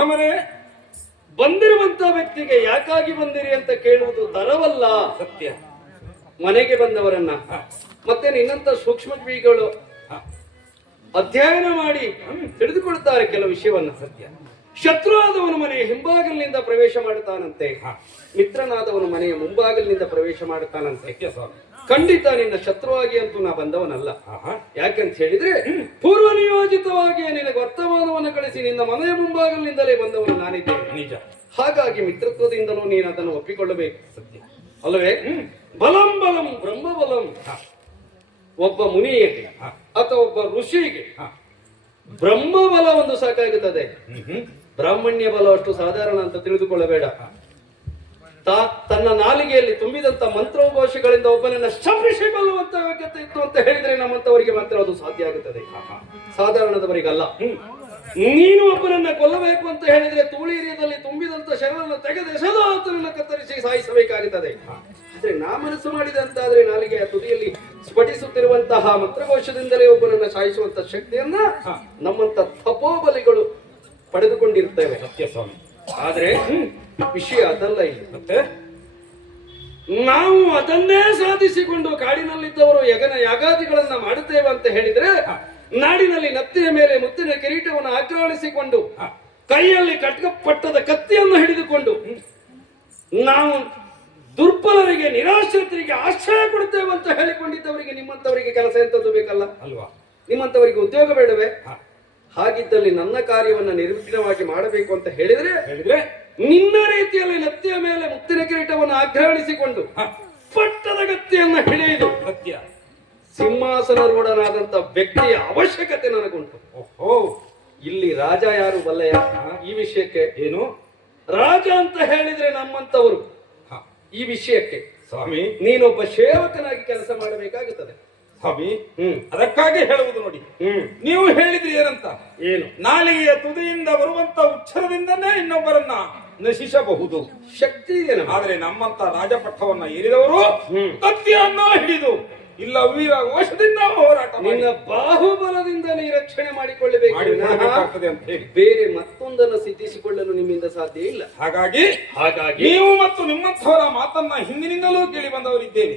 ಉತ್ತಮರೇ, ಬಂದಿರುವಂತ ವ್ಯಕ್ತಿಗೆ ಯಾಕಾಗಿ ಬಂದಿರಿ ಅಂತ ಕೇಳುವುದು ತರವಲ್ಲ. ಸತ್ಯ. ಮನೆಗೆ ಬಂದವರನ್ನ ಮತ್ತೆ ನಿನ್ನಂತ ಸೂಕ್ಷ್ಮ ಜೀವಿಗಳು ಅಧ್ಯಯನ ಮಾಡಿ ತಿಳಿದುಕೊಳ್ತಾರೆ ಕೆಲವು ವಿಷಯವನ್ನ. ಸತ್ಯ. ಶತ್ರುವಾದವನ ಮನೆಯ ಹಿಂಬಾಗಲಿನಿಂದ ಪ್ರವೇಶ ಮಾಡುತ್ತಾನಂತೆ, ಮಿತ್ರನಾದವನ ಮನೆಯ ಮುಂಬಾಗಲಿನಿಂದ ಪ್ರವೇಶ ಮಾಡುತ್ತಾನಂತೆ. ಸತ್ಯ ಸ್ವಾಮಿ. ಖಂಡಿತ ನಿನ್ನ ಶತ್ರುವಾಗಿ ಅಂತೂ ನಾ ಬಂದವನಲ್ಲ. ಯಾಕೆಂತ ಹೇಳಿದ್ರೆ ಪೂರ್ವ ನಿಯೋಜಿತವಾಗಿ ನಿನಗೆ ವರ್ತಮಾನವನ್ನು ಕಳಿಸಿ ನಿನ್ನ ಮನೆಯ ಮುಂಭಾಗಲಿನಿಂದಲೇ ಬಂದವನು ನಾನಿದ್ದೇನೆ. ನಿಜ. ಹಾಗಾಗಿ ಮಿತ್ರತ್ವದಿಂದಲೂ ನೀನು ಅದನ್ನು ಒಪ್ಪಿಕೊಳ್ಳಬೇಕು. ಸತ್ಯ ಅಲ್ಲವೇ? ಬಲಂ ಬಲಂ ಬ್ರಹ್ಮ ಬಲಂ. ಒಬ್ಬ ಮುನಿಯಗೆ ಅಥವಾ ಒಬ್ಬ ಋಷಿಗೆ ಬ್ರಹ್ಮ ಬಲ ಒಂದು ಸಾಕಾಗುತ್ತದೆ. ಬ್ರಾಹ್ಮಣ್ಯ ಬಲ ಅಷ್ಟು ಸಾಧಾರಣ ಅಂತ ತಿಳಿದುಕೊಳ್ಳಬೇಡ. ತನ್ನ ನಾಲಿಗೆಯಲ್ಲಿ ತುಂಬಿದಂತ ಮಂತ್ರೋಘೋಷಗಳಿಂದ ಒಬ್ಬನನ್ನ ಶಪಿಸಬಲ್ಲುವಂತ ಯೋಗ್ಯತೆ ಇತ್ತು ಅಂತ ಹೇಳಿದ್ರೆ ನಮ್ಮಂತವರಿಗೆ ಮಾತ್ರ ಅದು ಸಾಧ್ಯ ಆಗುತ್ತದೆ, ಸಾಧಾರಣದವರಿಗಲ್ಲ. ನೀನು ಒಬ್ಬನನ್ನ ಕೊಲ್ಲಬೇಕು ಅಂತ ಹೇಳಿದ್ರೆ ತೂಳೀರಿಯದಲ್ಲಿ ತುಂಬಿದಂತ ಶರಣನ್ನು ತೆಗೆದು ಎಸೆದಾತನನ್ನ ಕತ್ತರಿಸಿ ಸಾಯಿಸಬೇಕಾಗುತ್ತದೆ. ಆದ್ರೆ ನಾ ಮನಸ್ಸು ಮಾಡಿದಂತಾದ್ರೆ ನಾಲಿಗೆಯ ತುದಿಯಲ್ಲಿ ಸ್ಫಟಿಸುತ್ತಿರುವಂತಹ ಮಂತ್ರಘೋಷದಿಂದಲೇ ಒಬ್ಬನನ್ನ ಸಾಯಿಸುವಂತ ಶಕ್ತಿಯನ್ನ ನಮ್ಮಂತ ತಪೋಬಲಿಗಳು ಪಡೆದುಕೊಂಡಿರ್ತೇವೆ. ಸತ್ಯ ಸ್ವಾಮಿ. ಆದ್ರೆ ವಿಷಯ ಅದಲ್ಲ. ಇಲ್ಲಿ ಮತ್ತೆ ನಾವು ಅದನ್ನೇ ಸಾಧಿಸಿಕೊಂಡು ಕಾಡಿನಲ್ಲಿದ್ದವರು ಯಾಗಾದಿಗಳನ್ನ ಮಾಡುತ್ತೇವೆ ಅಂತ ಹೇಳಿದ್ರೆ ನಾಡಿನಲ್ಲಿ ನತ್ತಿಯ ಮೇಲೆ ಮುತ್ತಿನ ಕಿರೀಟವನ್ನು ಆಕ್ರಮಿಸಿಕೊಂಡು ಕೈಯಲ್ಲಿ ಕಟ್ಕಪಟ್ಟದ ಕತ್ತಿಯನ್ನು ಹಿಡಿದುಕೊಂಡು ನಾವು ದುರ್ಬಲರಿಗೆ ನಿರಾಶ್ರಿತರಿಗೆ ಆಶ್ರಯ ಕೊಡುತ್ತೇವೆ ಅಂತ ಹೇಳಿಕೊಂಡಿದ್ದವರಿಗೆ ನಿಮ್ಮಂತವರಿಗೆ ಕೆಲಸ ಎಂತದ್ದು ಬೇಕಲ್ಲ ಅಲ್ವಾ? ನಿಮ್ಮಂತವರಿಗೆ ಉದ್ಯೋಗ ಬೇಡವೇ? ಹಾಗಿದ್ದಲ್ಲಿ ನನ್ನ ಕಾರ್ಯವನ್ನು ನಿರ್ವಿಘ್ನವಾಗಿ ಮಾಡಬೇಕು ಅಂತ ಹೇಳಿದ್ರೆ ನಿನ್ನ ರೀತಿಯಲ್ಲಿ ನತ್ತಿಯ ಮೇಲೆ ಮುತ್ತಿನ ಕಿರೀಟವನ್ನು ಆಗ್ರಹಿಸಿಕೊಂಡು ಪಟ್ಟದ ಗತ್ತಿಯನ್ನು ಹಿಡಿಯುವುದು ಸತ್ಯ. ಸಿಂಹಾಸನರೂಢನಾದಂತ ವ್ಯಕ್ತಿಯ ಅವಶ್ಯಕತೆ ನನಗುಂಟು. ಓಹೋ, ಇಲ್ಲಿ ರಾಜ ಯಾರು ಬಲ್ಲಯ್ಯ? ಈ ವಿಷಯಕ್ಕೆ ಏನು ರಾಜ ಅಂತ ಹೇಳಿದ್ರೆ ನಮ್ಮಂತವರು. ಈ ವಿಷಯಕ್ಕೆ ಸ್ವಾಮಿ ನೀನೊಬ್ಬ ಸೇವಕನಾಗಿ ಕೆಲಸ ಮಾಡಬೇಕಾಗುತ್ತದೆ ಸ್ವಾಮಿ. ಅದಕ್ಕಾಗಿ ಹೇಳುವುದು ನೋಡಿ. ನೀವು ಹೇಳಿದ್ರಿ ಏನಂತ? ಏನು? ನಾಲಿಗೆಯ ತುದಿಯಿಂದ ಬರುವಂತ ಉಚ್ಚರದಿಂದನೇ ಇನ್ನೊಬ್ಬರನ್ನ ನಶಿಸಬಹುದು ಶಕ್ತಿ ಇದೆ. ಆದ್ರೆ ನಮ್ಮಂತ ರಾಜಪಟ್ಟವನ್ನ ಏರಿದವರು ಕತ್ತಿಯನ್ನ ಹಿಡಿದು ಇಲ್ಲ ವೀರ ಘೋಷದಿಂದ ಹೋರಾಟ ನಿನ್ನ ಬಾಹುಬಲದಿಂದ ನೀ ರಕ್ಷಣೆ ಮಾಡಿಕೊಳ್ಳಬೇಕಾಗ್ತದೆ ಅಂತ ಹೇಳಿ ಬೇರೆ ಮತ್ತೊಂದನ್ನು ಸಿದ್ಧಿಸಿಕೊಳ್ಳಲು ನಿಮ್ಮಿಂದ ಸಾಧ್ಯ ಇಲ್ಲ. ಹಾಗಾಗಿ ನೀವು ಮತ್ತು ನಿಮ್ಮಂಥವರ ಮಾತನ್ನ ಹಿಂದಿನಿಂದಲೂ ಕೇಳಿ ಬಂದವರಿದ್ದೇನೆ.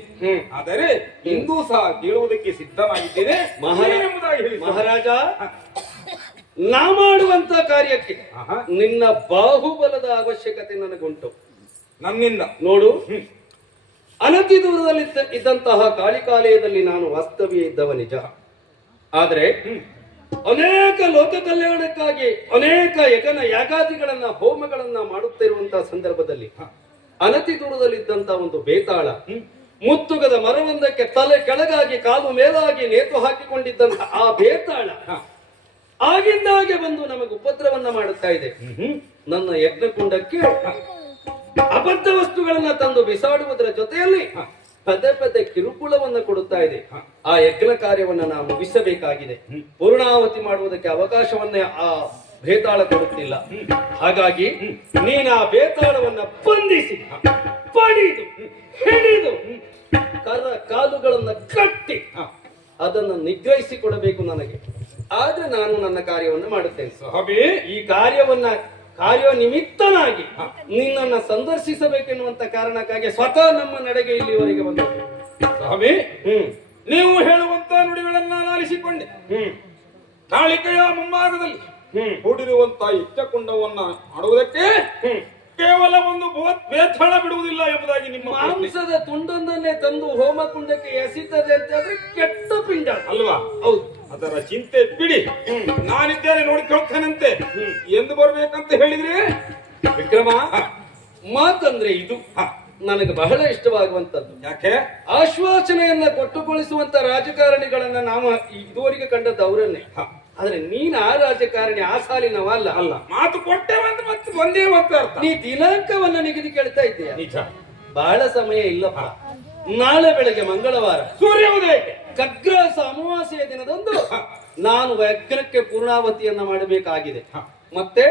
ಆದರೆ ಇಂದೂ ಸಹ ಕೇಳುವುದಕ್ಕೆ ಸಿದ್ಧನಾಗಿದ್ದೇನೆ ಮಹಾರಾಜ. ನಾ ಮಾಡುವಂತ ಕಾರ್ಯಕ್ಕೆ ನಿನ್ನ ಬಾಹುಬಲದ ಅವಶ್ಯಕತೆ ನನಗುಂಟು. ನನ್ನಿಂದ ನೋಡು, ಅನತಿ ದೂರದಲ್ಲಿ ಇದ್ದಂತಹ ಕಾಳಿಕಾಲಯದಲ್ಲಿ ನಾನು ವಾಸ್ತವ್ಯ ಇದ್ದವ ನಿಜ. ಆದ್ರೆ ಅನೇಕ ಲೋಕ ಕಲ್ಯಾಣಕ್ಕಾಗಿ ಅನೇಕ ಯಾಗಾದಿಗಳನ್ನ ಹೋಮಗಳನ್ನ ಮಾಡುತ್ತಿರುವಂತಹ ಸಂದರ್ಭದಲ್ಲಿ ಅನತಿ ದೂರದಲ್ಲಿದ್ದಂತಹ ಒಂದು ಬೇತಾಳ ಮುತ್ತುಗದ ಮರವೊಂದಕ್ಕೆ ತಲೆ ಕೆಳಗಾಗಿ ಕಾಲು ಮೇಲಾಗಿ ನೇತು ಹಾಕಿಕೊಂಡಿದ್ದಂತಹ ಆ ಬೇತಾಳ ಆಗಿಂದಾಗೆ ಬಂದು ನಮಗೆ ಉಪದ್ರವನ್ನ ಮಾಡುತ್ತಾ ಇದೆ. ನನ್ನ ಯಜ್ಞಕುಂಡಕ್ಕೆ ಅಬದ್ಧ ವಸ್ತುಗಳನ್ನ ತಂದು ಬಿಸಾಡುವುದರ ಜೊತೆಯಲ್ಲಿ ಪದೇ ಪದೇ ಕಿರುಕುಳವನ್ನ ಕೊಡುತ್ತಾ ಇದೆ. ಆ ಯಜ್ಞ ಕಾರ್ಯವನ್ನ ನಾವು ಮುಗಿಸಬೇಕಾಗಿದೆ. ಪೂರ್ಣಾವತಿ ಮಾಡುವುದಕ್ಕೆ ಅವಕಾಶವನ್ನೇ ಆ ಬೇತಾಳ ಕೊಡುತ್ತಿಲ್ಲ. ಹಾಗಾಗಿ ನೀನು ಆ ಬೇತಾಳವನ್ನ ಬಂಧಿಸಿ ಪಡಿದು ಹಿಡಿದು ಕಾಲುಗಳನ್ನ ಕಟ್ಟಿ ಅದನ್ನು ನಿಗ್ರಹಿಸಿ ಕೊಡಬೇಕು ನನಗೆ. ಆದ್ರೆ ನಾನು ನನ್ನ ಕಾರ್ಯವನ್ನು ಮಾಡುತ್ತೇನೆ. ಈ ಕಾರ್ಯ ನಿಮಿತ್ತನಾಗಿ ನಿನ್ನನ್ನು ಸಂದರ್ಶಿಸಬೇಕೆನ್ನುವಂತ ಕಾರಣಕ್ಕಾಗಿ ಸ್ವತಃ ನಮ್ಮ ನಡೆಗೆ ಇಲ್ಲಿವರೆಗೆ ಬಂದದ್ದು. ಸ್ವಾಮಿ, ನೀವು ಹೇಳುವಂತ ನುಡಿಗಳನ್ನ ಆಲಿಸಿಕೊಂಡೆ. ಕಾಳಿಕೆಯ ಮುಂಭಾಗದಲ್ಲಿ ಹೂಡಿರುವಂತ ಯಜ್ಞಕುಂಡವನ್ನ ಮಾಡುವುದಕ್ಕೆ ಕೇವಲ ಒಂದು ಬೇತಾಳ ಬಿಡುವುದಿಲ್ಲ ಎಂಬುದಾಗಿ ನಿಮ್ಮ ಮಾಂಸದ ತುಂಡೊಂದನ್ನೇ ತಂದು ಹೋಮಕುಂಡಕ್ಕೆ ಎಸಿತದೆ ಅಂತ ಆದ್ರೆ ಕೆಟ್ಟ ಪಿಂಡ ಅಲ್ವಾ? ಹೌದು. ಅದರ ಚಿಂತೆ ಬಿಡಿ, ನಾನಿದ್ದೇನೆ ನೋಡಿಕೊಳ್ತೇನಂತೆ ಎಂದು ಬರ್ಬೇಕಂತ ಹೇಳಿದ್ರೆ ವಿಕ್ರಮ. ಮಾತಂದ್ರೆ ಇದು ನನಗೆ ಬಹಳ ಇಷ್ಟವಾಗುವಂತದ್ದು. ಯಾಕೆ? ಆಶ್ವಾಸನೆಯನ್ನ ಕೊಟ್ಟುಗೊಳಿಸುವಂತ ರಾಜಕಾರಣಿಗಳನ್ನ ನಾವು ಇದುವರೆಗೆ ಕಂಡದ್ದು ಅವರನ್ನೇ. ಆದ್ರೆ ನೀನ್ ಆ ರಾಜಕಾರಣಿ ಆ ಸಾಲಿನವ ಅಲ್ಲ. ಅಲ್ಲ, ಮಾತು ಕೊಟ್ಟೆವಂತ ಮತ್ತೆ ಒಂದೇ ಹೊತ್ತು ಅರ್ಥ. ನೀ ದಿನಾಂಕವನ್ನ ನಿಗದಿ ಕೇಳ್ತಾ ಇದ್ದೀಯ. ನಿಜ. ಬಹಳ ಸಮಯ ಇಲ್ಲಪ್ಪ. ನಾಳೆ ಬೆಳಗ್ಗೆ ಮಂಗಳವಾರ ಸೂರ್ಯೋದಯಕ್ಕೆ ಖಗ್ರಾಸ ಅಮಾವಾಸ್ಯೆಯ ದಿನದಂದು ನಾನು ಯಜ್ಞಕ್ಕೆ ಪೂರ್ಣಾವತಿಯನ್ನ ಮಾಡಬೇಕಾಗಿದೆ. ಮತ್ತೆ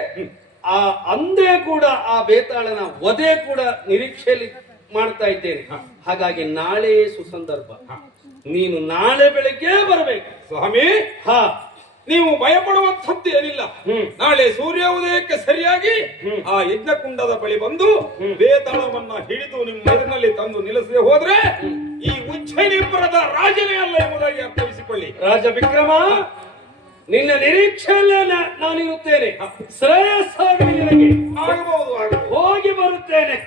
ಆ ಅಂದೇ ಕೂಡ ಆ ಬೇತಾಳನ ವಧೆ ಕೂಡ ನಿರೀಕ್ಷೆಯಲ್ಲಿ ಮಾಡ್ತಾ ಇದ್ದೇನೆ. ಹಾಗಾಗಿ ನಾಳೆ ಸುಸಂದರ್ಭ. ನೀನು ನಾಳೆ ಬೆಳಗ್ಗೆ ಬರಬೇಕು ಸ್ವಾಮಿ. ನೀವು ಭಯಪಡುವಂಥದ್ದು ಏನಿಲ್ಲ. ನಾಳೆ ಸೂರ್ಯೋದಯಕ್ಕೆ ಸರಿಯಾಗಿ ಆ ಯಜ್ಞಕುಂಡದ ಬಳಿ ಬಂದು ಬೇತಾಳವನ್ನ ಹಿಡಿದು ನಿಮ್ಮ ಎದುರಿನಲ್ಲಿ ತಂದು ನಿಲ್ಲಿಸದೆ ಹೋದ್ರೆ ಈ ಉಜ್ಜಯಿನಿಪುರದ ರಾಜನೇ ಅಲ್ಲ ಎಂಬುದಾಗಿ ಅರ್ಥವಿಸಿಕೊಳ್ಳಿ. ರಾಜ ವಿಕ್ರಮ, ನಿನ್ನ ನಿರೀಕ್ಷೆಯಲ್ಲೇ ನಾನು ಇರುತ್ತೇನೆ. ಶ್ರೇಯಸ್ಸಾಗಲಿ ನಿನಗೆ. ಆಗಬಹುದು, ಹೋಗಿ ಬರುತ್ತೇನೆ.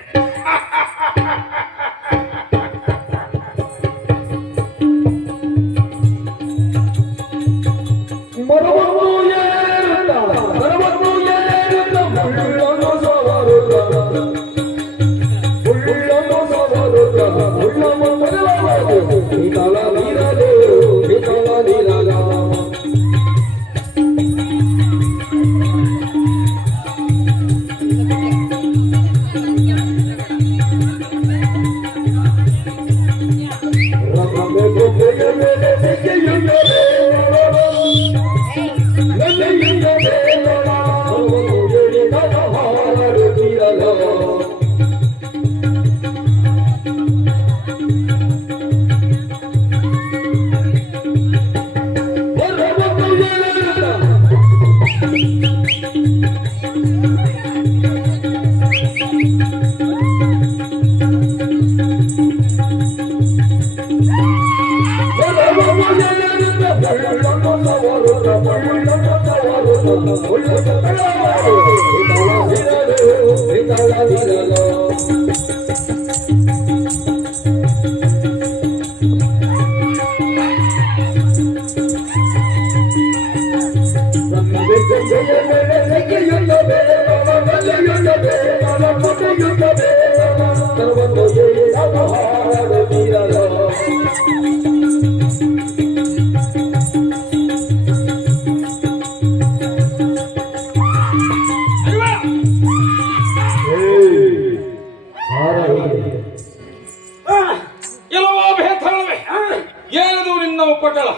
ಏನದು ನಿನ್ನ ಒಪ್ಪಟಳ?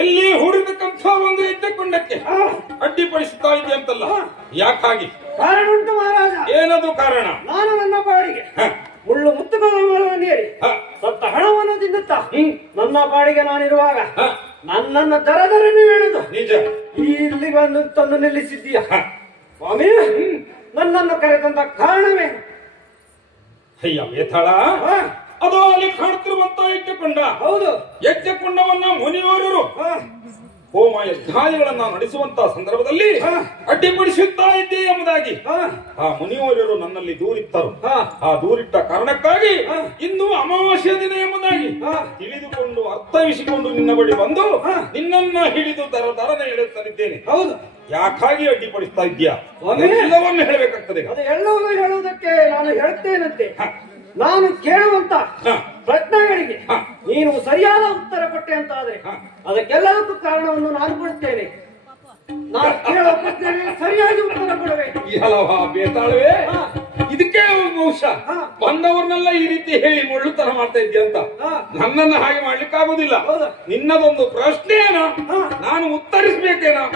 ಎಲ್ಲಿ ಹೂಡಿರ್ತಕ್ಕಂಥ ಒಂದು ಯಜ್ಞಕುಂಡಕ್ಕೆ ಅಡ್ಡಿಪಡಿಸುತ್ತಾ ಇದೆಯಾ ಅಂತಲ್ಲ? ಯಾಕಾಗಿ? ಕಾರಣ ಉಂಟು ಮಹಾರಾಜ. ಏನದು ಕಾರಣ? ನಾನು ನನ್ನ ಪಾಡಿಗೆ ಮುಳ್ಳು ಮುತ್ತುಗಳನ್ನು ಸತ್ತ ಹಣವನ್ನು ತಿನ್ನುತ್ತಾ ನನ್ನ ಪಾಡಿಗೆ ನಾನಿರುವಾಗ ನನ್ನನ್ನು ದರದರನ್ನು ಹೇಳುದು ನಿಜ. ಇಲ್ಲಿ ಬಂದು ತಂದು ನಿಲ್ಲಿಸಿದ್ದೀಯ ಸ್ವಾಮಿ. ನನ್ನನ್ನು ಕರೆದಂತ ಕಾರಣವೇನು? ಅಯ್ಯ ಬೇತಾಳ, ಅದು ಅಲ್ಲಿ ಕಾಣ್ತಿರುವಂತ ಯಜ್ಞಕುಂಡ. ಹೌದು, ಯಜ್ಞಕುಂಡವನ್ನ ಮುನಿವರರು ಹೋಮ ಯಜ್ಞಾದಿಗಳನ್ನ ನಡೆಸುವಂತ ಸಂದರ್ಭದಲ್ಲಿ ಅಡ್ಡಿಪಡಿಸುತ್ತಾ ಇದ್ದೆ ಎಂಬುದಾಗಿ ಆ ಮುನಿವರರು ನನ್ನಲ್ಲಿ ದೂರಿತ್ತರು. ಆ ದೂರಿಟ್ಟ ಕಾರಣಕ್ಕಾಗಿ ಇಂದು ಅಮಾವಾಸ್ಯ ದಿನ ಎಂಬುದಾಗಿ ತಿಳಿದುಕೊಂಡು ಅರ್ಥವಿಸಿಕೊಂಡು ನಿನ್ನ ಬಳಿ ಬಂದು ನಿನ್ನನ್ನ ಹಿಡಿದು ದರನೆ ಎಳೆಯುತ್ತಲಿದ್ದೇನೆ. ಹೌದು, ಯಾಕಾಗಿ ಅಡ್ಡಿಪಡಿಸ್ತಾ ಇದ್ದೀಯಾ? ಎಲ್ಲವನ್ನೂ ಹೇಳಬೇಕಾಗ್ತದೆ. ಅದು ಎಲ್ಲವೂ ಹೇಳುವುದಕ್ಕೆ ನಾನು ಹೇಳ್ತೇನಂತೆ. ನಾನು ಕೇಳುವಂತ ಪ್ರಶ್ನೆಗಳಿಗೆ ನೀನು ಸರಿಯಾದ ಉತ್ತರ ಕೊಟ್ಟೆ ಅಂತ ಆದ್ರೆ ಅದಕ್ಕೆಲ್ಲದಕ್ಕೂ ಕಾರಣವನ್ನು ನಾನು ಕೊಡ್ತೇನೆ. ನಾನು ಕೇಳುವ ಪ್ರಶ್ನೆಗೆ ಸರಿಯಾಗಿ ಉತ್ತರ ಕೊಡಬೇಕು. ಬೇತಾಳವೇ, ಇದಕ್ಕೆ ಬಹುಶಃ ಬಂದವ್ರನ್ನೆಲ್ಲ ಈ ರೀತಿ ಹೇಳಿ ಮುಳ್ಳುತನ ಮಾಡ್ತಾ ಇದ್ದೀಯ ಅಂತ ನನ್ನನ್ನು ಹಾಗೆ ಮಾಡ್ಲಿಕ್ಕಾಗುದಿಲ್ಲ. ನಿನ್ನದೊಂದು ಪ್ರಶ್ನೆಯೇನೋ, ನಾನು ಉತ್ತರಿಸಬೇಕೇನೋ?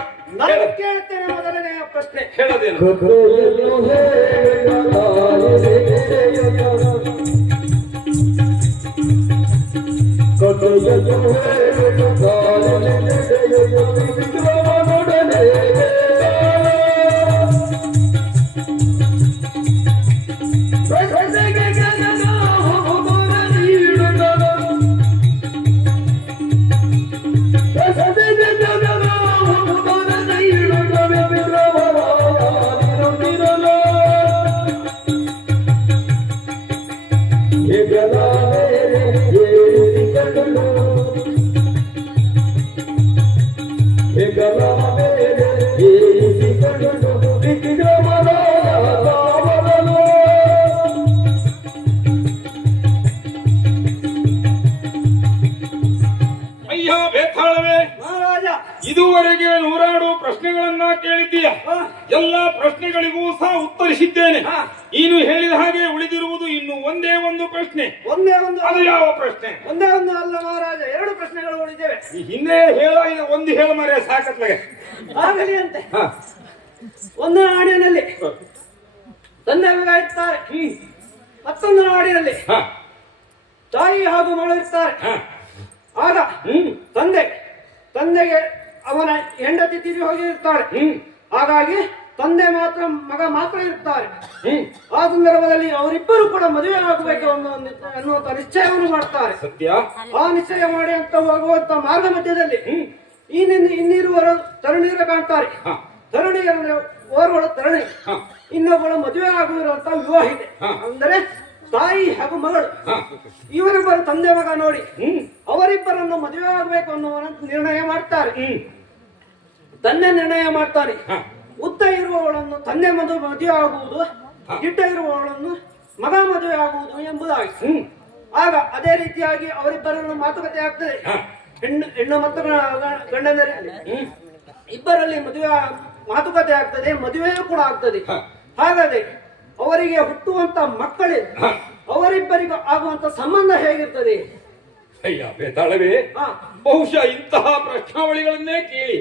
ನಾನು ಕೇಳ್ತೇನೆ. ಮೊದಲನೆಯ ಪ್ರಶ್ನೆ ಹೇಳದೇನು? ಅಯ್ಯ ಬೇತಾಳವೇ, ಇದುವರೆಗೆ ನೂರಾರು ಪ್ರಶ್ನೆಗಳನ್ನ ಕೇಳಿದ್ದೀಯ. ಎಲ್ಲಾ ಪ್ರಶ್ನೆಗಳಿಗೂ ಸಹ ಉತ್ತರಿಸಿದ್ದೇನೆ. ನೀನು ಹೇಳಿದ ಹಾಗೆ ಉಳಿದಿರುವುದು ಇನ್ನು ಒಂದೇ ಒಂದು ಪ್ರಶ್ನೆ. ಒಂದೇ ಒಂದು? ಅದು ಯಾವ ಪ್ರಶ್ನೆ? ಒಂದೇ ಒಂದು ಅಲ್ಲ ಮಹಾರಾಜ, ಎರಡು ಪ್ರಶ್ನೆಗಳು ಉಳಿದೇವೆ. ಹಿಂದೆ ಹೇಳಾಗಿದೆ, ಒಂದು ಹೇಳ ಮರೆ ಸಾಕತ್ಲಾಗೆ ಆಗಲಿ ಅಂತೆ. ಒಂದು ನಾಡಿನಲ್ಲಿ ತಂದೆ ಮಗ ಇರ್ತಾರೆ, ಮತ್ತೊಂದು ನಾಡಿನಲ್ಲಿ ತಾಯಿ ಹಾಗೂ ಮಗಳು ಇರ್ತಾರೆ. ಆಗ ತಂದೆಗೆ ಅವನ ಹೆಂಡತಿ ತೀರಿ ಹೋಗಿರ್ತಾಳೆ. ಹಾಗಾಗಿ ತಂದೆ ಮಾತ್ರ ಮಗ ಮಾತ್ರ ಇರ್ತಾರೆ. ಆ ಸಂದರ್ಭದಲ್ಲಿ ಅವರಿಬ್ಬರು ಕೂಡ ಮದುವೆ ಆಗಬೇಕು ಅನ್ನುವಂತ ನಿಶ್ಚಯವನ್ನು ಮಾಡ್ತಾರೆ. ಸತ್ಯ. ಆ ನಿಶ್ಚಯ ಮಾಡಿ ಅಂತ ಹೋಗುವಂತ ಮಾರ್ಗ ಮಧ್ಯದಲ್ಲಿ ಇನ್ನಿರುವರು ತರುಣಿಯರ ಕಾಣ್ತಾರೆ. ತರುಣಿಯರಂದ್ರೆ ಓರ್ವಳು ತರುಣಿ, ಇನ್ನೊಬ್ಬಳು ಮದುವೆ ಆಗುವಿರುವಂತ ವಿವಾಹಿತೆ, ಅಂದರೆ ತಾಯಿ ಹಾಗೂ ಮಗಳು. ಇವರಿಬ್ಬರು ತಂದೆ ಮಗ ನೋಡಿ ಅವರಿಬ್ಬರನ್ನು ಮದುವೆ ಆಗಬೇಕು ಅನ್ನುವ ನಿರ್ಣಯ ಮಾಡ್ತಾರೆ. ತಂದೆ ನಿರ್ಣಯ ಮಾಡ್ತಾನೆ, ಉದ್ದ ಇರುವವಳನ್ನು ತಂದೆ ಮದುವೆ ಆಗುವುದು, ಗಿಡ್ಡ ಇರುವವಳನ್ನು ಮಗ ಮದುವೆ ಆಗುವುದು ಎಂಬುದಾಗಿ. ಆಗ ಅದೇ ರೀತಿಯಾಗಿ ಅವರಿಬ್ಬರನ್ನು ಮಾತುಕತೆ ಆಗ್ತದೆ. ಹೆಣ್ಣು ಮತ್ತು ಗಂಡನರಲ್ಲಿ ಇಬ್ಬರಲ್ಲಿ ಮದುವೆ ಮಾತುಕತೆ ಆಗ್ತದೆ, ಮದುವೆಯೂ ಕೂಡ ಆಗ್ತದೆ. ಹಾಗಾದ್ರೆ ಅವರಿಗೆ ಹುಟ್ಟುವಂತ ಮಕ್ಕಳೇ ಅವರಿಬ್ಬರಿಗೂ ಆಗುವಂತ ಸಂಬಂಧ ಹೇಗಿರ್ತದೆ? ಅಯ್ಯ ಬೇತಾಳವೇ, ಬಹುಶಃ ಇಂತಹ ಪ್ರಶ್ನಾವಳಿಗಳನ್ನೇ ಕೇಳಿ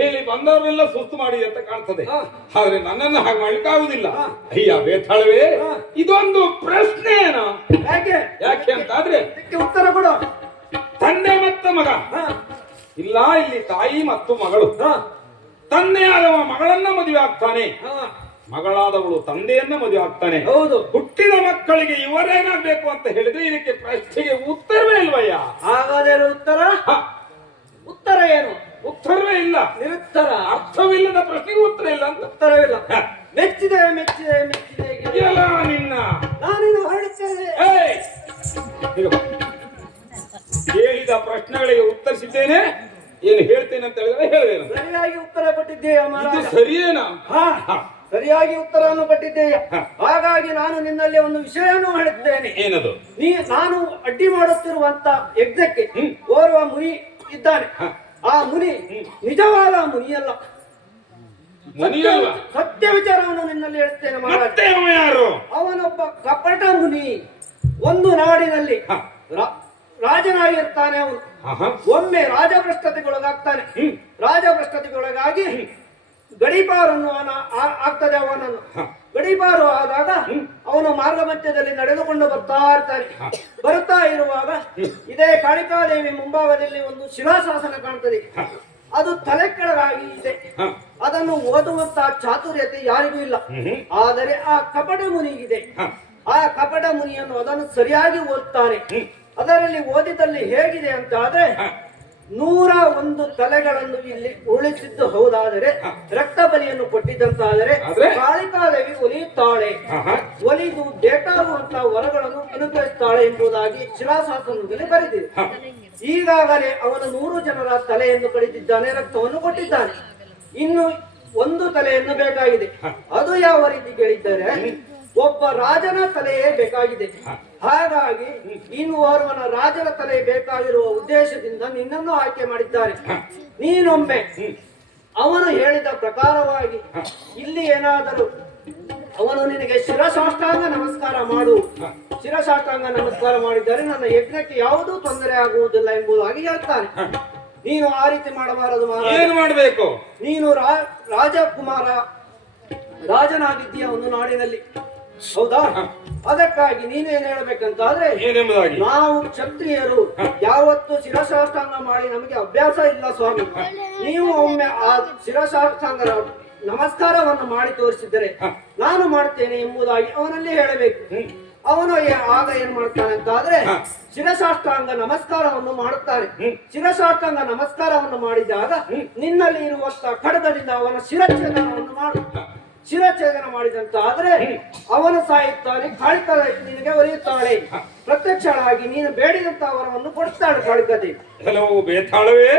ಹೇಳಿ ಬಂದವರೆಲ್ಲ ಸುಸ್ತು ಮಾಡಿ ಅಂತ ಕಾಣ್ತದೆ. ಆದ್ರೆ ನನ್ನನ್ನು ಹಾಗೆ ಮಾಡ್ಲಿಕ್ಕಾಗುದಿಲ್ಲ. ಅಯ್ಯ ಬೇತಾಳವೇ, ಇದೊಂದು ಪ್ರಶ್ನೆನ ಯಾಕೆ ಅಂತಾದ್ರೆ ಉತ್ತರ ಕೊಡು. ತಂದೆ ಮತ್ತು ಮಗ ಇಲ್ಲ, ಇಲ್ಲಿ ತಾಯಿ ಮತ್ತು ಮಗಳು. ತಂದೆ ಆದವ ಮಗಳನ್ನ ಮದುವೆ ಆಗ್ತಾನೆ, ಮಗಳಾದವಳು ತಂದೆಯನ್ನ ಮದುವೆ ಆಗ್ತಾನೆ. ಹೌದು. ಹುಟ್ಟಿದ ಮಕ್ಕಳಿಗೆ ಇವರೇನಾಗ್ಬೇಕು ಅಂತ ಹೇಳಿದ್ರೆ ಇದಕ್ಕೆ ಪ್ರಶ್ನೆಗೆ ಉತ್ತರವೇ ಇಲ್ವಯ್ಯ. ಹಾಗಾದರೆ ಉತ್ತರ ಏನು? ಉತ್ತರವೇ ಇಲ್ಲ, ನಿರುತ್ತರ. ಅರ್ಥವಿಲ್ಲದ ಪ್ರಶ್ನೆಗೆ ಉತ್ತರ ಇಲ್ಲ ಅಂತ. ಉತ್ತರವಿಲ್ಲ. ಮೆಚ್ಚಿದೆ ಮೆಚ್ಚಿದೆ ಮೆಚ್ಚಿದೆ ಎಲ್ಲ ನಿನ್ನ ನಾನಿನ್ನು ಹೊರಡುತ್ತೇನೆ. ಕೇಳಿದ ಪ್ರಶ್ನೆಗಳಿಗೆ ಉತ್ತರಿಸಿದ್ದೇನೆ, ಏನು ಹೇಳ್ತೇನೆ ಅಂತ ಹೇಳಿದ್ರೆ ಹೇಳೇನು? ಸರಿಯಾಗಿ ಉತ್ತರ ಕೊಟ್ಟಿದ್ದೀಯ ಇದು ಸರಿಯೇನಾ? ಸರಿಯಾಗಿ ಉತ್ತರವನ್ನು ಕೊಟ್ಟಿದ್ದೇಯ. ಹಾಗಾಗಿ ನಾನು ನಿನ್ನಲ್ಲಿ ಒಂದು ವಿಷಯವನ್ನು ಹೇಳುತ್ತೇನೆ. ಏನದು? ನಾನು ಅಡ್ಡಿ ಮಾಡುತ್ತಿರುವಂತ ಯಜ್ಞಕ್ಕೆ ಓರ್ವ ಮುನಿ ಇದ್ದಾನೆ. ಆ ಮುನಿ ನಿಜವಾದ ಮುನಿಯಲ್ಲ, ಸತ್ಯ ವಿಚಾರವನ್ನು ನಿನ್ನಲ್ಲಿ ಹೇಳ್ತೇನೆ ಮಹಾರಾಜ. ಯಾರು? ಅವನೊಬ್ಬ ಕಪಟ ಮುನಿ. ಒಂದು ನಾಡಿನಲ್ಲಿ ರಾಜನಾಗಿರ್ತಾನೆ ಅವನು. ಒಮ್ಮೆ ರಾಜಭ್ರಷ್ಟತೆಗೊಳಗಾಗ್ತಾನೆ. ರಾಜಭ್ರಷ್ಟತೆಗೊಳಗಾಗಿ ಗಡೀಪಾರನ್ನು ಆಗ್ತದೆ ಅವನನ್ನು. ಗಡೀಪಾರು ಆದಾಗ ಅವನು ಮಾರ್ಗ ಮಧ್ಯದಲ್ಲಿ ನಡೆದುಕೊಂಡು ಬರ್ತಾ ಇರುವಾಗ ಇದೇ ಕಾಳಿಕಾದೇವಿ ಮುಂಭಾಗದಲ್ಲಿ ಒಂದು ಶಿಲಾಶಾಸನ ಕಾಣ್ತದೆ. ಅದು ತಲೆ ಕೆಳಗಾಗಿ ಇದೆ. ಅದನ್ನು ಓದುವಂತಹ ಚಾತುರ್ಯತೆ ಯಾರಿಗೂ ಇಲ್ಲ, ಆದರೆ ಆ ಕಪಟ ಮುನಿಗಿದೆ. ಆ ಕಪಟ ಮುನಿಯನ್ನು ಅದನ್ನು ಸರಿಯಾಗಿ ಓದ್ತಾನೆ. ಅದರಲ್ಲಿ ಓದಿದಲ್ಲಿ ಹೇಗಿದೆ ಅಂತ ಆದ್ರೆ 101 ತಲೆಗಳನ್ನು ಇಲ್ಲಿ ಉಳಿಸಿದ್ದು ಹೌದಾದರೆ, ರಕ್ತ ಬಲಿಯನ್ನು ಕೊಟ್ಟಿದ್ದಂತಾದರೆ ಕಾಳಿಕಾದೇವಿ ಒಲಿಯುತ್ತಾಳೆ, ಒಲಿದು ಬೇಕಾಗುವಂತಹ ವರಗಳನ್ನು ಅನುಗ್ರಹಿಸುತ್ತಾಳೆ ಎಂಬುದಾಗಿ ಶಿಲಾಶಾಸನದಲ್ಲಿ ಬರೆದಿದೆ. ಈಗಾಗಲೇ ಅವನು 100 ಜನರ ತಲೆಯನ್ನು ಕಡಿದಿದ್ದಾನೆ, ರಕ್ತವನ್ನು ಕೊಟ್ಟಿದ್ದಾನೆ. ಇನ್ನು 1 ತಲೆಯನ್ನು ಬೇಕಾಗಿದೆ. ಅದು ಯಾವ ರೀತಿ ಕೇಳಿದ್ದಾರೆ? ಒಬ್ಬ ರಾಜನ ತಲೆಯೇ ಬೇಕಾಗಿದೆ. ಹಾಗಾಗಿ ಇನ್ನು ಓರ್ವನ ರಾಜನ ತಲೆ ಬೇಕಾಗಿರುವ ಉದ್ದೇಶದಿಂದ ನಿನ್ನನ್ನು ಆಯ್ಕೆ ಮಾಡಿದ್ದಾರೆ. ನೀನೊಮ್ಮೆ ಅವನು ಹೇಳಿದ ಪ್ರಕಾರವಾಗಿ ಇಲ್ಲಿ ಏನಾದರೂ ಅವನು ನಿನಗೆ ಶಿರಸಾಷ್ಟಾಂಗ ನಮಸ್ಕಾರ ಮಾಡು, ಶಿರಸಾಷ್ಟಾಂಗ ನಮಸ್ಕಾರ ಮಾಡಿದರೆ ನನ್ನ ಯಜ್ಞಕ್ಕೆ ಯಾವುದೂ ತೊಂದರೆ ಆಗುವುದಿಲ್ಲ ಎಂಬುದಾಗಿ ಹೇಳ್ತಾನೆ. ನೀನು ಆ ರೀತಿ ಮಾಡಬಾರದು ಮಹಾರಾಜ. ಏನು ಮಾಡಬೇಕು? ನೀನು ರಾಜಕುಮಾರ, ರಾಜನಾಗಿದ್ದೀಯ ಒಂದು ನಾಡಿನಲ್ಲಿ, ಹೌದಾ? ಅದಕ್ಕಾಗಿ ನೀನೇನ್ ಹೇಳ್ಬೇಕಂತಾದ್ರೆ, ನಾವು ಕ್ಷತ್ರಿಯರು ಯಾವತ್ತು ಶಿರಸಾಷ್ಟಾಂಗ ಮಾಡಿ ನಮಗೆ ಅಭ್ಯಾಸ ಇಲ್ಲ ಸ್ವಾಮಿ. ನೀವು ಒಮ್ಮೆ ಆ ಶಿರಸಾಷ್ಟಾಂಗ ನಮಸ್ಕಾರವನ್ನು ಮಾಡಿ ತೋರಿಸಿದರೆ ನಾನು ಮಾಡ್ತೇನೆ ಎಂಬುದಾಗಿ ಅವನಲ್ಲಿ ಹೇಳಬೇಕು. ಅವನು ಆಗ ಏನ್ ಮಾಡ್ತಾನೆ ಅಂತಾದ್ರೆ ಶಿರಸಾಷ್ಟಾಂಗ ನಮಸ್ಕಾರವನ್ನು ಮಾಡುತ್ತಾನೆ. ಶಿರಸಾಷ್ಟಾಂಗ ನಮಸ್ಕಾರವನ್ನು ಮಾಡಿದಾಗ ನಿನ್ನಲ್ಲಿ ಇರುವಂತಹ ಖಡ್ಗದಿಂದ ಅವನ ಶಿರಚ್ಛೇದನವನ್ನು ಮಾಡು. ಶಿರಚ್ಛೇದನ ಮಾಡಿದಂತ ಆದ್ರೆ ಅವನು ಸಾಯುತ್ತಾನೆ, ಕಾಳಿಕಾದೇವಿ ನಿನಗೆ ಒಲಿಯುತ್ತಾಳೆ. ಪ್ರತ್ಯಕ್ಷಳಾಗಿ ನೀನು ಬೇಡಿದಂತ ವರವನ್ನು ಕೊಡ್ತಾಳೆ ಕಾಳಿಕಾದೇವಿ. ಕೆಲವು ಬೇತಾಳವೇ,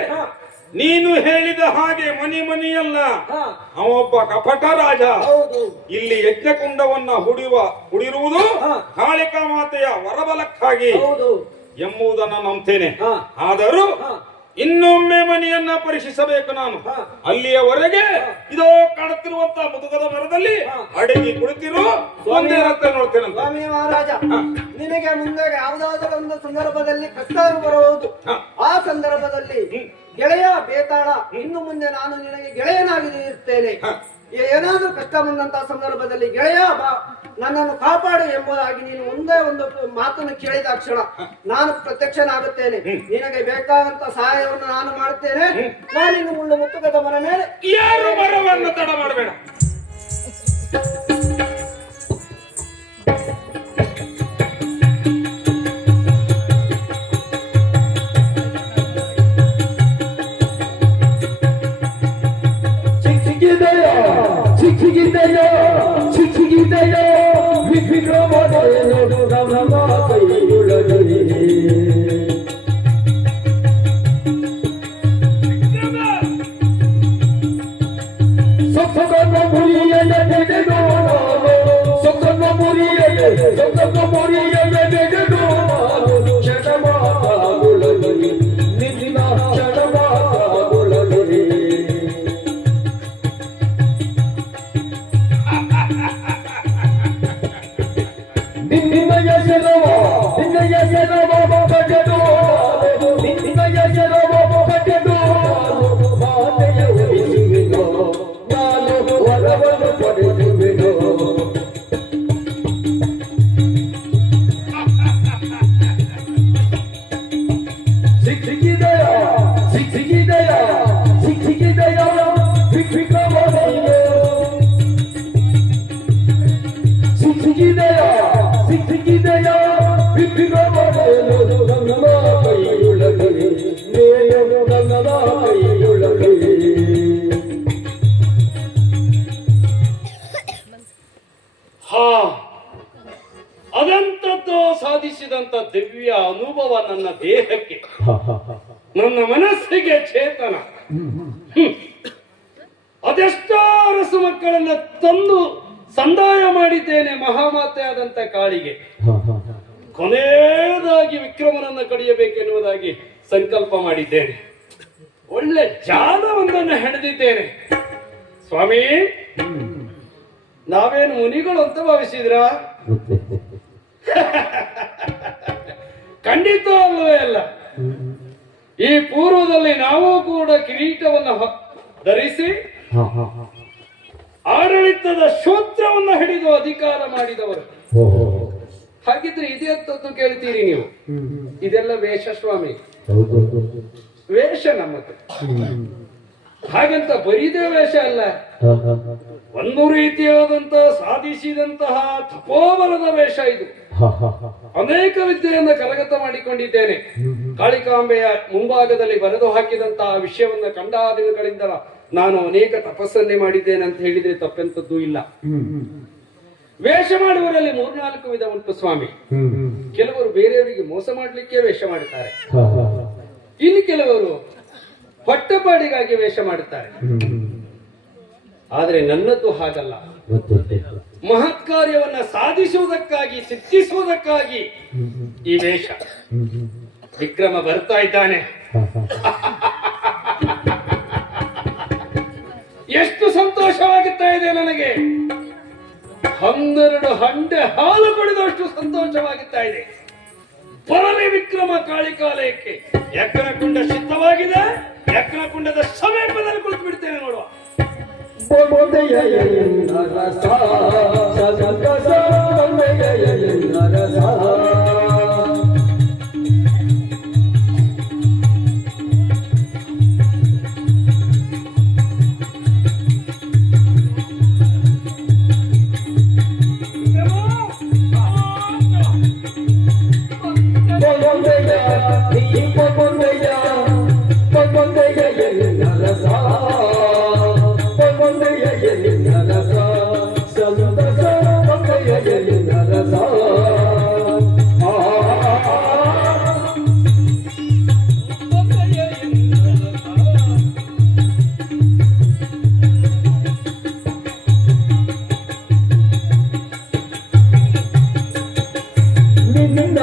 ನೀನು ಹೇಳಿದ ಹಾಗೆ ಮನಿಯಲ್ಲ, ಅವೊಬ್ಬ ಕಪಟ ರಾಜ. ಇಲ್ಲಿ ಯಜ್ಞಕುಂಡವನ್ನ ಹುಡಿರುವುದು ಕಾಳಿಕಾ ಮಾತೆಯ ವರಬಲಕ್ಕಾಗಿ ಎಂಬುದನ್ನು ನಂಬ್ತೇನೆ. ಆದರೂ ಇನ್ನೊಮ್ಮೆ ಮನೆಯನ್ನ ಪರೀಕ್ಷಿಸಬೇಕು ನಾನು. ಅಲ್ಲಿಯವರೆಗೆ ಇದೋ ಕಾಣುತ್ತಿರುವಂತಹ ಮುದುಕದ ಮರದಲ್ಲಿ ಅಡಗಿ ಕುಳಿತಿರು ಒಂದೇ ರಕ್ತ ನೋಡ್ತೇನೆ. ಸ್ವಾಮಿ ಮಹಾರಾಜ, ನಿನಗೆ ಮುಂದೆ ಯಾವುದಾದರೂ ಒಂದು ಸಂದರ್ಭದಲ್ಲಿ ಕಷ್ಟ ಬರಬಹುದು. ಆ ಸಂದರ್ಭದಲ್ಲಿ ಗೆಳೆಯ ಬೇತಾಳ, ಇನ್ನು ಮುಂದೆ ನಾನು ನಿನಗೆ ಗೆಳೆಯನಾಗಿ ಇರ್ತೇನೆ. ಏನಾದ್ರೂ ಕಷ್ಟ ಬಂದಂತಹ ಸಂದರ್ಭದಲ್ಲಿ ಗೆಳೆಯ ಬಾ ನನ್ನನ್ನು ಕಾಪಾಡು ಎಂಬುದಾಗಿ ನೀನು ಒಂದೇ ಒಂದು ಮಾತನ್ನು ಕೇಳಿದ ಕ್ಷಣ ನಾನು ಪ್ರತ್ಯಕ್ಷನಾಗುತ್ತೇನೆ. ನಿನಗೆ ಬೇಕಾದಂತ ಸಹಾಯವನ್ನು ನಾನು ಮಾಡುತ್ತೇನೆ. ನಾನಿನ್ನು ಮುಳ್ಳು ಮುತ್ತುಕದ ಮನ ಮೇಲೆ ಯಾರು ಬರವನ್ನು ತಡ ಮಾಡಬೇಡ. ಅದಂತದ್ದು ಸಾಧಿಸಿದಂತ ದಿವ್ಯ ಅನುಭವ ನನ್ನ ದೇಹಕ್ಕೆ, ನನ್ನ ಮನಸ್ಸಿಗೆ ಚೇತನ. ಅದೆಷ್ಟೋ ಅರಸು ಮಕ್ಕಳನ್ನ ತಂದು ಸಂದಾಯ ಮಾಡಿದ್ದೇನೆ ಮಹಾಮಾತೆ ಆದಂತ ಕಾಳಿಗೆ. ಕೊನೆಯದಾಗಿ ವಿಕ್ರಮನನ್ನ ಕಡಿಯಬೇಕೆನ್ನುವುದಾಗಿ ಸಂಕಲ್ಪ ಮಾಡಿದ್ದೇನೆ. ಒಳ್ಳೆ ಜಾಲವೊಂದನ್ನು ಹೆಣೆದಿದ್ದೇನೆ. ಸ್ವಾಮಿ, ನಾವೇನು ಮುನಿಗಳು ಅಂತ ಭಾವಿಸಿದ್ರ? ಖಂಡಿತ ಅಲ್ಲವೇ ಅಲ್ಲ. ಈ ಪೂರ್ವದಲ್ಲಿ ನಾವು ಕೂಡ ಕಿರೀಟವನ್ನು ಧರಿಸಿ ಆಡಳಿತದ ಶೂತ್ರವನ್ನು ಹಿಡಿದು ಅಧಿಕಾರ ಮಾಡಿದವರು. ಹಾಗಿದ್ರೆ ಇದೆಂತದ್ದು ಕೇಳ್ತೀರಿ ನೀವು? ಇದೆಲ್ಲ ವೇಷ ಸ್ವಾಮಿ, ವೇಷ ನಮ್ಮದು. ಹಾಗಂತ ಬರೀದೇ ವೇಷ ಅಲ್ಲ, ಒಂದು ರೀತಿಯಾದಂತಹ ಸಾಧಿಸಿದಂತಹ ತಪೋಬಲದ ವೇಷ ಇದು. ಅನೇಕ ವಿದ್ಯೆಯನ್ನು ಕರಗತ ಮಾಡಿಕೊಂಡಿದ್ದೇನೆ. ಕಾಳಿಕಾಂಬೆಯ ಮುಂಭಾಗದಲ್ಲಿ ಬರೆದು ಹಾಕಿದಂತಹ ವಿಷಯವನ್ನ ಕಂಡ ದಿನಗಳಿಂದ ನಾನು ಅನೇಕ ತಪಸ್ಸನ್ನೇ ಮಾಡಿದ್ದೇನೆ ಅಂತ ಹೇಳಿದ್ರೆ ತಪ್ಪೆಂತದ್ದು ಇಲ್ಲ. ವೇಷ ಮಾಡುವವರಲ್ಲಿ 3-4 ವಿಧ ಉಂಟು ಸ್ವಾಮಿ. ಕೆಲವರು ಬೇರೆಯವರಿಗೆ ಮೋಸ ಮಾಡ್ಲಿಕ್ಕೆ ವೇಷ ಮಾಡುತ್ತಾರೆ, ಇನ್ನು ಕೆಲವರು ಹೊಟ್ಟೆಪಾಡಿಗಾಗಿ ವೇಷ ಮಾಡುತ್ತಾರೆ. ಆದ್ರೆ ನನ್ನದ್ದು ಹಾಗಲ್ಲ. ಮಹತ್ ಕಾರ್ಯವನ್ನ ಸಾಧಿಸುವುದಕ್ಕಾಗಿ, ಸಿದ್ಧಿಸುವುದಕ್ಕಾಗಿ ಈ ವೇಷ. ವಿಕ್ರಮ ಬರ್ತಾ ಇದ್ದಾನೆ. ಎಷ್ಟು ಸಂತೋಷವಾಗುತ್ತಾ ಇದೆ ನನಗೆ. 12 ಹಂಡೆ ಹಾಲು ಕುಡಿದಷ್ಟು ಸಂತೋಷವಾಗುತ್ತಾ ಇದೆ. ಬರಲಿ ವಿಕ್ರಮ ಕಾಳಿಕಾಲಯಕ್ಕೆ. ಯಜ್ಞಕುಂಡ ಸಿದ್ಧವಾಗಿದೆ. ಯಜ್ಞಕುಂಡದ ಸಮೀಪದಲ್ಲಿ ಕುಳಿತು ಬಿಡ್ತೇನೆ ನೋಡುವ. ನಿನ್ನ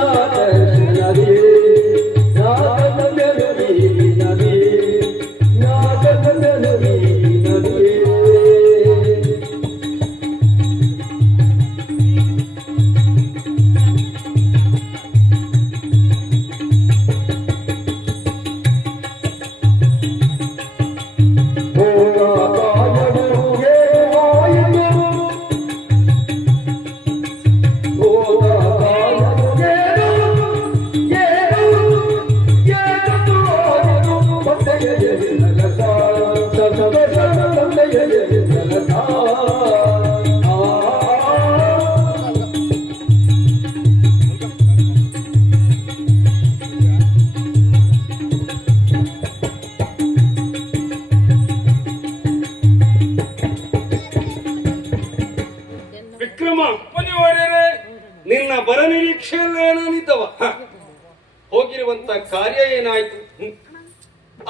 ಹೇಳುವಂತ ಕಾರ್ಯ ಏನಾಯ್ತು?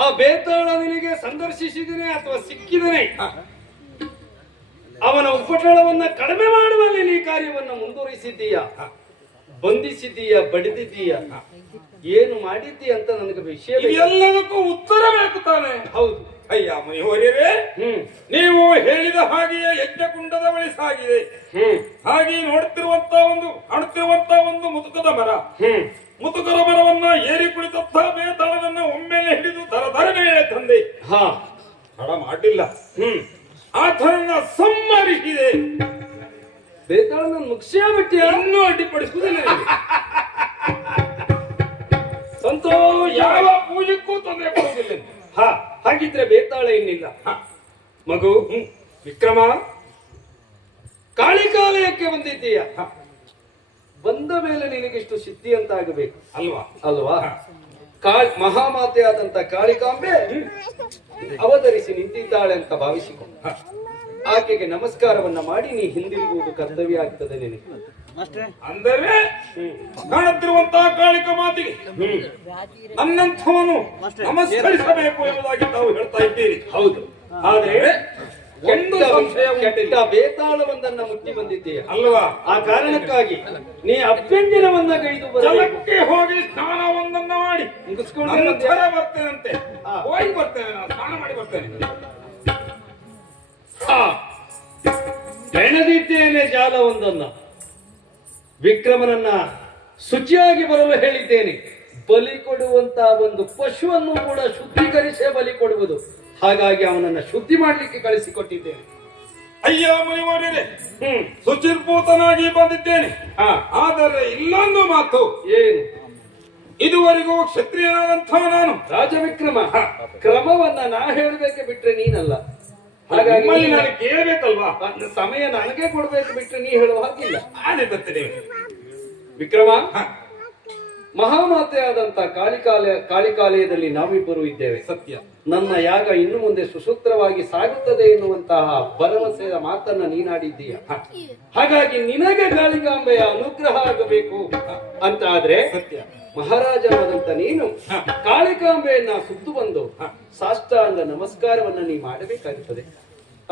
ಆ ಬೇತಾಳ ನಿನಗೆ ಸಂದರ್ಶಿಸಿದನೆ ಅಥವಾ ಸಿಕ್ಕಿದನೆ? ಅವನ ಉಪಟಳವನ್ನ ಕಡಿಮೆ ಮಾಡುವಲ್ಲಿ ನೀ ಕಾರ್ಯವನ್ನ ಮುಂದುವರಿಸಿದ್ದೀಯ, ಬಂಧಿಸಿದ್ದೀಯ, ಬಡಿದಿದ್ದೀಯ, ಏನು ಮಾಡಿದ್ದೀಯ ಅಂತ ನನಗೆ ವಿಷಯ ಎಲ್ಲದಕ್ಕೂ ಉತ್ತರ ಬೇಕು ತಾನೆ. ಹೌದು. ಅಯ್ಯ ಮನೆಯವರೇ, ನೀವು ಹೇಳಿದ ಹಾಗೆಯೇ ಯಜ್ಞಕುಂಡದ ಬಳಿ ಸಾಗಿದೆ. ಹಾಗೆ ಕಾಣುತ್ತಿರುವಂತ ಒಂದು ಮುತುಕದ ಮರ. ಮುತುಕದ ಮರವನ್ನ ಏರಿ ಕುಳಿತಂತ ಬೇತಾಳನನ್ನ ಒಮ್ಮೆಲೆ ಹಿಡಿದು ಧರಧರನೆ ತಂದೆ. ತಡ ಮಾಡಿಲ್ಲ, ಆತನನ್ನ ಸಂಹರಿಸಿದೆ. ಬೇತಾಳನ ಮುಗಿಸೇ ಬಿಟ್ಟು ಇನ್ನೂ ಅಡ್ಡಿಪಡಿಸುವುದಿಲ್ಲ. ಸಂತೋಷ. ಯಾವ ಪೂಜೆಕ್ಕೂ ತೊಂದರೆ ಕೊಡುವುದಿಲ್ಲ. ಹಾಗಿದ್ರೆ ಬೇತಾಳ ಇನ್ನಿಲ್ಲ. ಮಗು ವಿಕ್ರಮ, ಕಾಳಿಕಾಲಯಕ್ಕೆ ಬಂದಿದ್ದೀಯ. ಬಂದ ಮೇಲೆ ನಿನಗಿಷ್ಟು ಸಿದ್ಧಿ ಅಂತ ಆಗಬೇಕು ಅಲ್ವಾ? ಮಹಾಮಾತೆ ಆದಂತ ಕಾಳಿಕಾಂಬೆ ಅವತರಿಸಿ ನಿಂತಿದ್ದಾಳೆ ಅಂತ ಭಾವಿಸಿಕೊಂಡು ಆಕೆಗೆ ನಮಸ್ಕಾರವನ್ನ ಮಾಡಿ ನೀ ಹಿಂದಿರುಗುವುದು ಕರ್ತವ್ಯ ಆಗ್ತದೆ ನಿನಗೆ. ಅಂದರೆ ಕಾಣುತ್ತಿರುವಂತಹ ಕಾಳಿಕ ಮಾತಿಗೆ ನನ್ನಂಥವನು ನಮಸ್ಕರಿಸಬೇಕು ಎಂಬುದಾಗಿ ತಾವು ಹೇಳ್ತಾ ಇದ್ದೀರಿ. ಹೌದು. ಆದ್ರೆ ಕೆಟ್ಟ ಬೇತಾಳವೊಂದನ್ನ ಮುಟ್ಟಿ ಬಂದಿದ್ದೀಯ ಅಲ್ವಾ? ಆ ಕಾರಣಕ್ಕಾಗಿ ನೀ ಅಭ್ಯಂಜನವನ್ನ ಗೈದು ಜಲಕ್ಕೆ ಹೋಗಿ ಸ್ನಾನವೊಂದನ್ನ ಮಾಡಿ ಮುಗಿಸ್ಕೊಂಡು ನಂತರ ಬರ್ತೇನಂತೆ. ಹೋಗಿ ಬರ್ತೇನೆ, ನಾನು ಸ್ನಾನ ಮಾಡಿ ಬರ್ತೇನೆ. ಬೆಳೆದಿದ್ದೇನೆ ಜಾಲವೊಂದನ್ನ. ವಿಕ್ರಮನನ್ನ ಶುಚಿಯಾಗಿ ಬರಲು ಹೇಳಿದ್ದೇನೆ. ಬಲಿ ಕೊಡುವಂತ ಒಂದು ಪಶುವನ್ನು ಕೂಡ ಶುದ್ಧೀಕರಿಸೇ ಬಲಿ ಕೊಡುವುದು. ಹಾಗಾಗಿ ಅವನನ್ನ ಶುದ್ಧಿ ಮಾಡಲಿಕ್ಕೆ ಕಳಿಸಿಕೊಟ್ಟಿದ್ದೇನೆ. ಅಯ್ಯ ಮುನಿವರೇ, ಶುಚಿರ್ಭೂತನಾಗಿ ಬಂದಿದ್ದೇನೆ. ಆದರೆ ಇಲ್ಲೊಂದು ಮಾತು. ಏನು? ಇದುವರೆಗೂ ಕ್ಷತ್ರಿಯನಾದಂತಹ ನಾನು ರಾಜವಿಕ್ರಮ, ಕ್ರಮವನ್ನ ನಾ ಹೇಳಬೇಕೆ ಬಿಟ್ರೆ ನೀನಲ್ಲ. ಹಾಗಾಗಿ ನಾನು ಕೇಳಬೇಕಲ್ವಾ? ಸಮಯ ನನಗೆ ಕೊಡ್ಬೇಕು ಬಿಟ್ರೆ ನೀ ಹೇಳುವ ಹಾಗಿಲ್ಲ. ಅದೇ ತರ್ತೇನೆ ವಿಕ್ರಮ, ಮಹಾಮಾತೆ ಆದಂತ ಕಾಳಿಕಾಲಯದಲ್ಲಿ ನಾವಿಬ್ಬರು ಇದ್ದೇವೆ. ಸತ್ಯ. ನನ್ನ ಯಾಗ ಇನ್ನು ಮುಂದೆ ಸುಸೂತ್ರವಾಗಿ ಸಾಗುತ್ತದೆ ಎನ್ನುವಂತಹ ಭರವಸೆಯ ಮಾತನ್ನ ನೀನಾಡಿದ್ದೀಯ. ಹಾಗಾಗಿ ನಿನಗೆ ಕಾಳಿಕಾಂಬೆಯ ಅನುಗ್ರಹ ಆಗಬೇಕು ಅಂತ ಆದ್ರೆ ಸತ್ಯ. ಮಹಾರಾಜನಾದಂತ ನೀನು ಕಾಳಿಕಾಂಬೆಯನ್ನ ಸುತ್ತು ಬಂದು ಸಾಷ್ಟಾಂಗ ನಮಸ್ಕಾರವನ್ನ ನೀ ಮಾಡಬೇಕಾಗುತ್ತದೆ.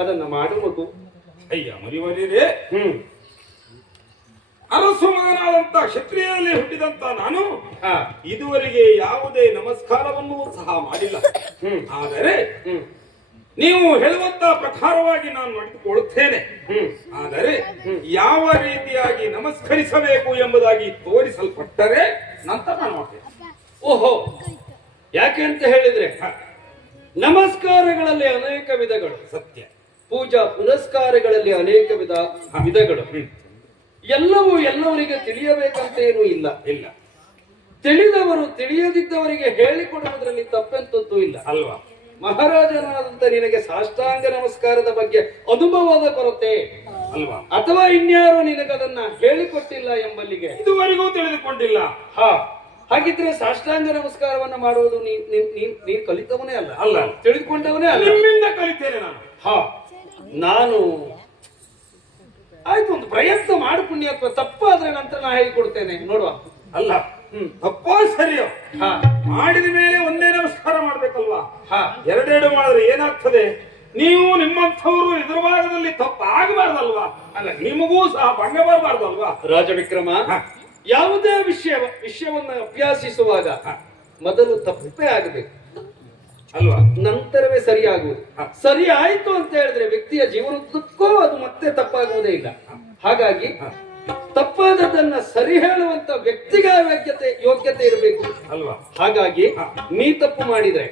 ಅದನ್ನ ಮಾಡುವುದು. ಅಯ್ಯ ಮರಿವರೇ, ಅರಸು ಮಗನಾದಂತ ಕ್ಷತ್ರಿಯಲ್ಲಿ ಹುಟ್ಟಿದಂತ ನಾನು ಇದುವರೆಗೆ ಯಾವುದೇ ನಮಸ್ಕಾರವನ್ನು ಸಹ ಮಾಡಿಲ್ಲ. ಆದರೆ ನೀವು ಹೇಳುವಂತ ಪ್ರಕಾರವಾಗಿ ನಾನು ನಡೆದುಕೊಳ್ಳುತ್ತೇನೆ. ಆದರೆ ಯಾವ ರೀತಿಯಾಗಿ ನಮಸ್ಕರಿಸಬೇಕು ಎಂಬುದಾಗಿ ತೋರಿಸಲ್ಪಟ್ಟರೆ ನಂತರ ನಾನು ಮಾಡ್ತೇನೆ. ಓಹೋ, ಯಾಕೆ ಅಂತ ಹೇಳಿದ್ರೆ ನಮಸ್ಕಾರಗಳಲ್ಲಿ ಅನೇಕ ವಿಧಗಳು. ಸತ್ಯ. ಪೂಜಾ ಪುನಸ್ಕಾರಗಳಲ್ಲಿ ಅನೇಕ ವಿಧಗಳು. ಎಲ್ಲವೂ ಎಲ್ಲವರಿಗೆ ತಿಳಿಯಬೇಕಂತೇನೂ ಇಲ್ಲ. ತಿಳಿದವರು ತಿಳಿಯದಿದ್ದವರಿಗೆ ಹೇಳಿಕೊಡುವುದರಲ್ಲಿ ತಪ್ಪೆಂತದ್ದು ಇಲ್ಲ ಅಲ್ವಾ? ಮಹಾರಾಜನಾದಂತ ನಿನಗೆ ಸಾಷ್ಟಾಂಗ ನಮಸ್ಕಾರದ ಬಗ್ಗೆ ಅನುಭವದ ಕೊರತೆ ಅಲ್ವಾ? ಅಥವಾ ಇನ್ಯಾರು ನಿನಗದನ್ನ ಹೇಳಿಕೊಟ್ಟಿಲ್ಲ ಎಂಬಲ್ಲಿಗೆ ಇದುವರೆಗೂ ತಿಳಿದುಕೊಂಡಿಲ್ಲ. ಹಾಗಿದ್ರೆ ಸಾಷ್ಟಾಂಗ ನಮಸ್ಕಾರವನ್ನ ಮಾಡುವುದು ನೀನ್ ಕಲಿತವನೇ ಅಲ್ಲ, ತಿಳಿದುಕೊಂಡವನೇ ಅಲ್ಲ. ನಿಮ್ಮಿಂದ ಕಲಿತೇನೆ ನಾನು. ನಾನು ಆಯ್ತು, ಒಂದು ಪ್ರಯತ್ನ ಮಾಡು ಪುಣ್ಯಾತ್ಮ. ತಪ್ಪಾದ್ರೆ ನಂತರ ನಾ ಹೇಳಿಕೊಡ್ತೇನೆ, ನೋಡುವ. ಅಲ್ಲ, ತಪ್ಪೋ ಸರಿಯೋ ಮಾಡಿದ ಮೇಲೆ ಒಂದೇ ನಮಸ್ಕಾರ ಮಾಡ್ಬೇಕಲ್ವಾ? ಎರಡೆರಡು ಮಾಡಿದ್ರೆ ಏನಾಗ್ತದೆ? ನೀವು ನಿಮ್ಮಂಥವರು ಎದುರ ಭಾಗದಲ್ಲಿ ತಪ್ಪಾಗಬಾರ್ದಲ್ವಾ? ಅಲ್ಲ, ನಿಮಗೂ ಸಹ ಭಂಗ ಬರಬಾರ್ದಲ್ವಾ? ರಾಜವಿಕ್ರಮ, ಯಾವುದೇ ವಿಷಯವನ್ನ ಅಭ್ಯಾಸಿಸುವಾಗ ಮೊದಲು ತಪ್ಪೇ ಆಗಬೇಕು ಅಲ್ವಾ? ನಂತರವೇ ಸರಿಯಾಗುವುದು. ಸರಿ ಆಯ್ತು ಅಂತ ಹೇಳಿದ್ರೆ ವ್ಯಕ್ತಿಯ ಜೀವನಕ್ಕೂ ಅದು ಮತ್ತೆ ತಪ್ಪಾಗುವುದೇ ಇಲ್ಲ. ಹಾಗಾಗಿ ತಪ್ಪಾದದನ್ನ ಸರಿ ಹೇಳುವಂತ ವ್ಯಕ್ತಿಗೆ ಯೋಗ್ಯತೆ ಇರಬೇಕು ಅಲ್ವಾ? ಹಾಗಾಗಿ ನೀ ತಪ್ಪು ಮಾಡಿದ್ರೆ